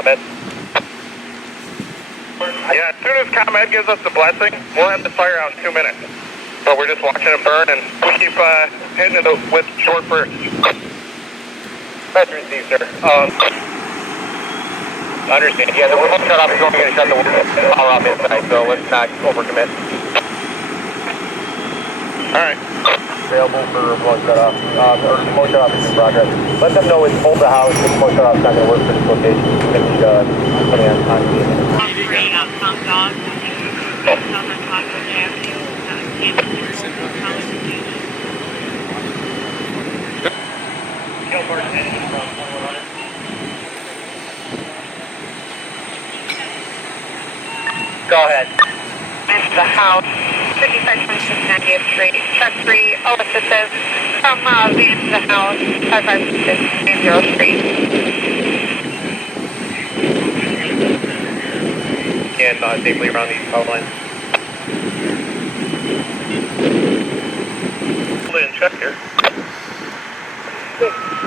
ComEd. Yeah, as soon as ComEd gives us the blessing, we'll have the fire out in 2 minutes. So we're just watching it burn, and we keep hitting it with short bursts. That's received, sir. Understand. Yeah, the remote shut off is only going to shut the power off inside, so let's not overcommit. All right. Available for remote shut off. Or remote shut off is in progress. Let them know it's hold the house. The remote shut off is not going to work for this location. It's going to be coming on time. Bringing out some dogs. Southern Cochran Avenue. Gilbert heading from 2100. Go ahead. This is the house, 5526 90th Street, truck 3, all assistive from van to the house, 5526 90th Street. And safely around these power lines. Hold it in check here.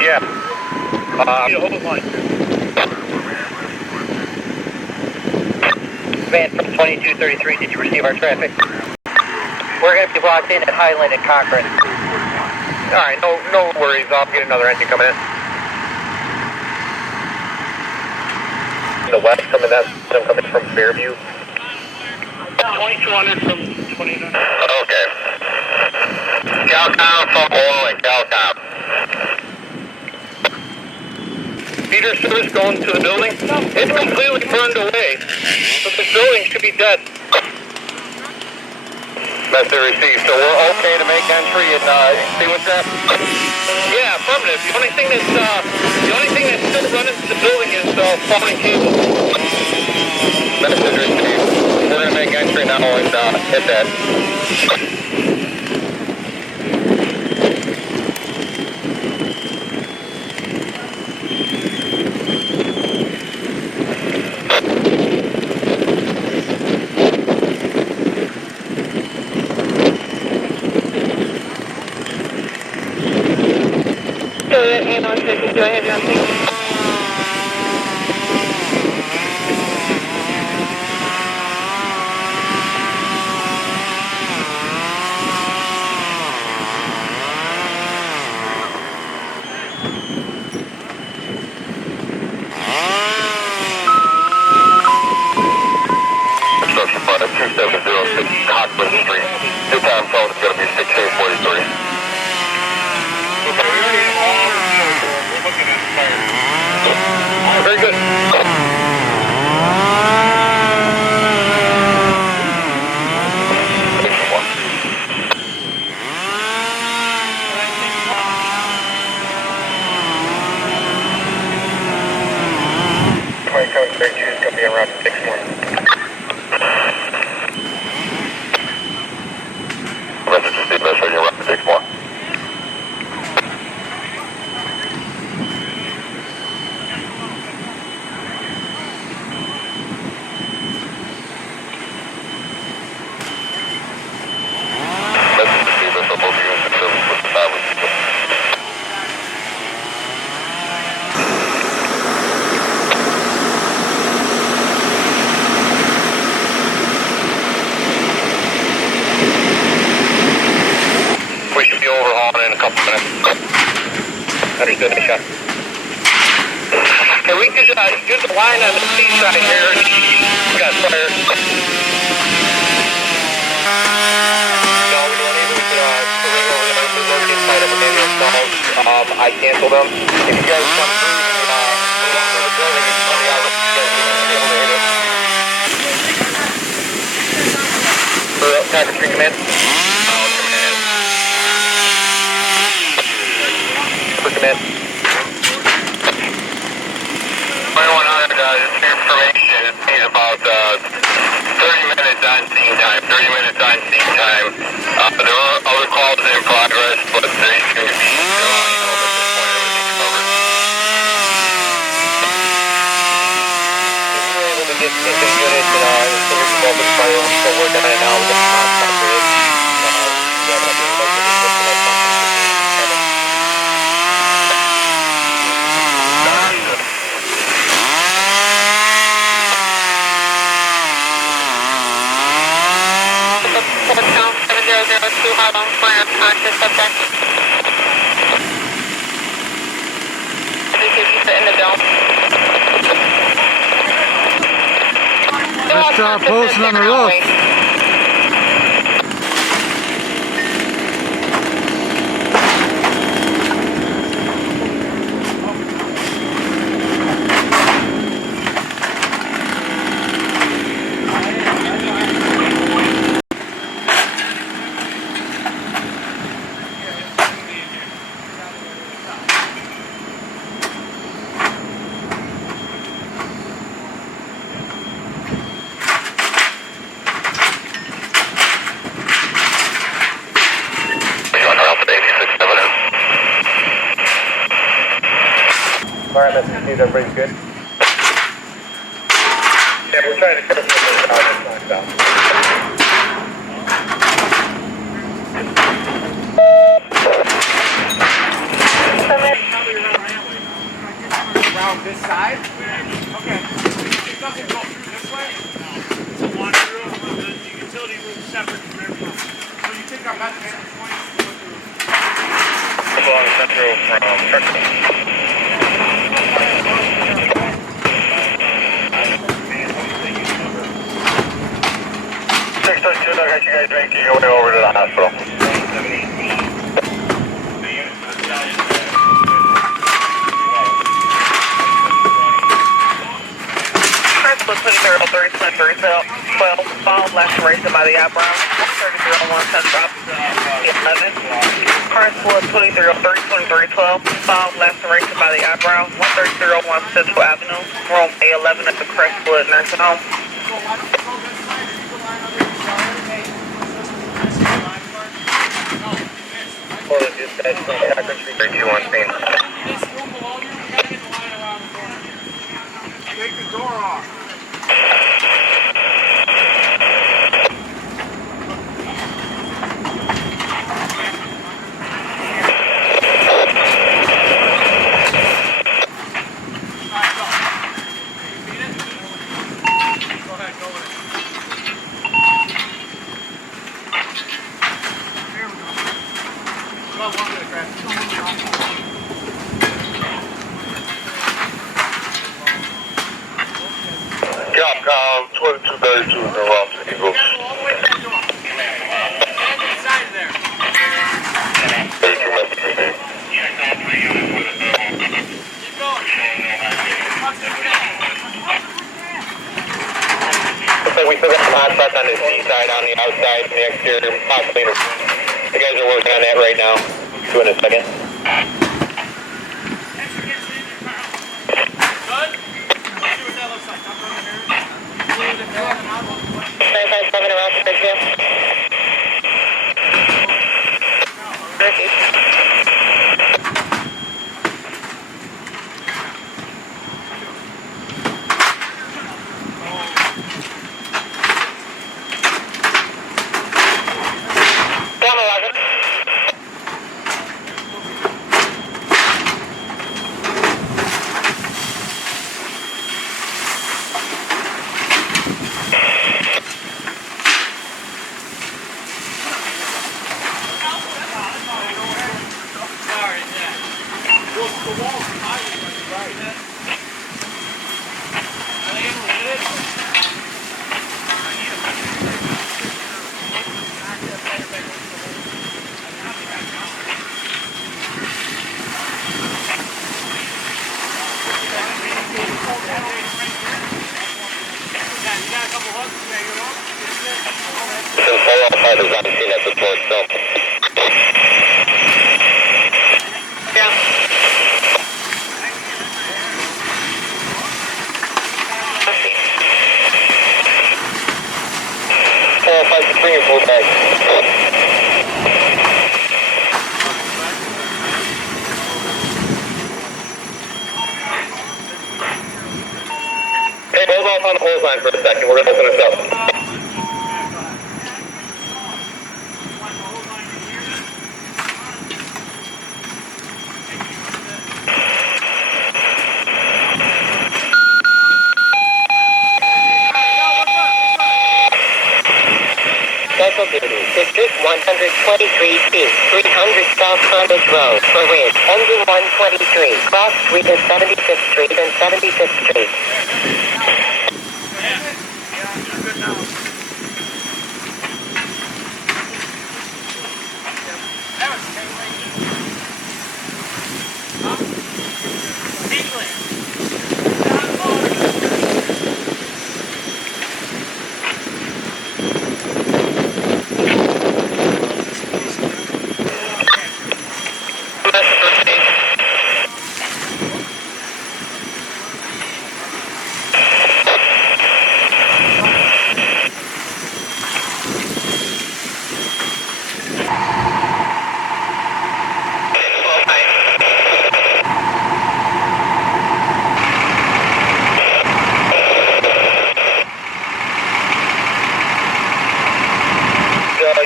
Yeah. Hold the line. Van from 2233, did you receive our traffic? We're going to be blocked in at Highland and Cochran. Alright, no worries. I'll get another engine coming in. The west coming, that's them coming from Fairview. 2200 from 29. Okay. Calcom from Oil and Calcom. Feeder service going to the building? It's completely burned away, so this building should be dead. Message received. So we're okay to make entry and see what's that? Yeah, affirmative. The only thing that's still running to the building is falling cable. Message received. We're gonna make entry now and hit that. Go ahead, you're on safety. Construction product 2706 Cochran Street. New time phone is going to be 6843. Very good. Cochran Street is going to be around 6 more. Message received, that's right, you're around 6 more. We should be overhauling in a couple minutes. Understood, Nisha. Can we just use the line on the C side here? We got fire. No, we don't even ring over there. There's already inside of a installs. I canceled them. If you guys come through the building, it's funny how you guys will be able to hit it. For Cochran Street Command. Command. 2100, just for information, it takes about 30 minutes on scene time. 30 minutes on scene time. There are other calls in progress, but they seem to be, at this point, everything's covered. If we were able to get into the unit, as soon as the fire, we're still working on it now. We're just not separated. Problem for unconscious subject. You sit in the dome. Let's start posting on the roof. Alright, let's see if everybody's good. Yeah, we're trying to get this knocked out. Around this side? Okay. It doesn't go through this way? It's a wander room. The utility room is separate from everything. So you take our best vantage point and go through. Along Central from Cochran. 622, I got you guys making your way over to the hospital. Split 23-30-12, followed laceration by the eyebrow. 130-01 drop 11. Current split 23-30-12, followed laceration by the eyebrow. 130-01 Central Avenue, room A11 at the Crest Split nursing home. For the dispatch from Cochran Street, 321 scene. This room below you, you gotta get the line around the corner. Take the door off. Capcom 2232 in the Los Angeles. Looks like we still got contact on the C side, on the outside, and the exterior, possibly. The guys are working on that right now. Do it in a second. Around the big deal. Bring your full bag. Hey, hold off on the hose line for a second. We're going to open this up. That's okay. Just 123 feet, 300 South Frontage Road, for Ridge, engine 123, cross street is 75th Street and 75th Street.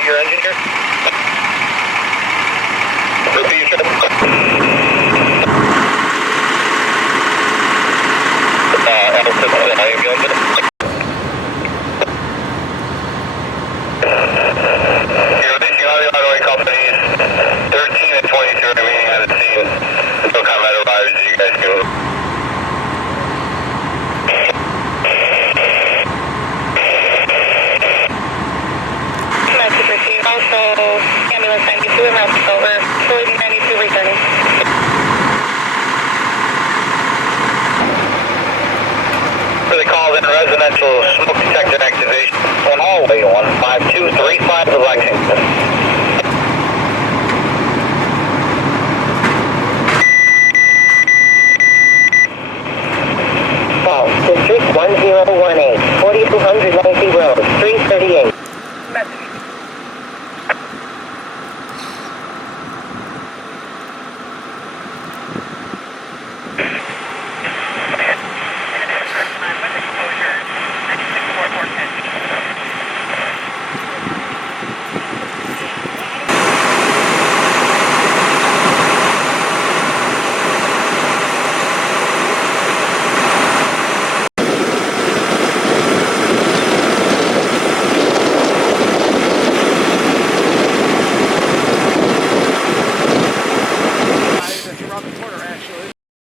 Your engineer? Repeat your You're reaching all the auto companies, 13 and 22 are remaining at the scene. Until combat arrives, you guys can... Also, ambulance 92 and route over, Fluid 92 returning. For the call in residential smoke detector activation on hallway 15235 to Lexington.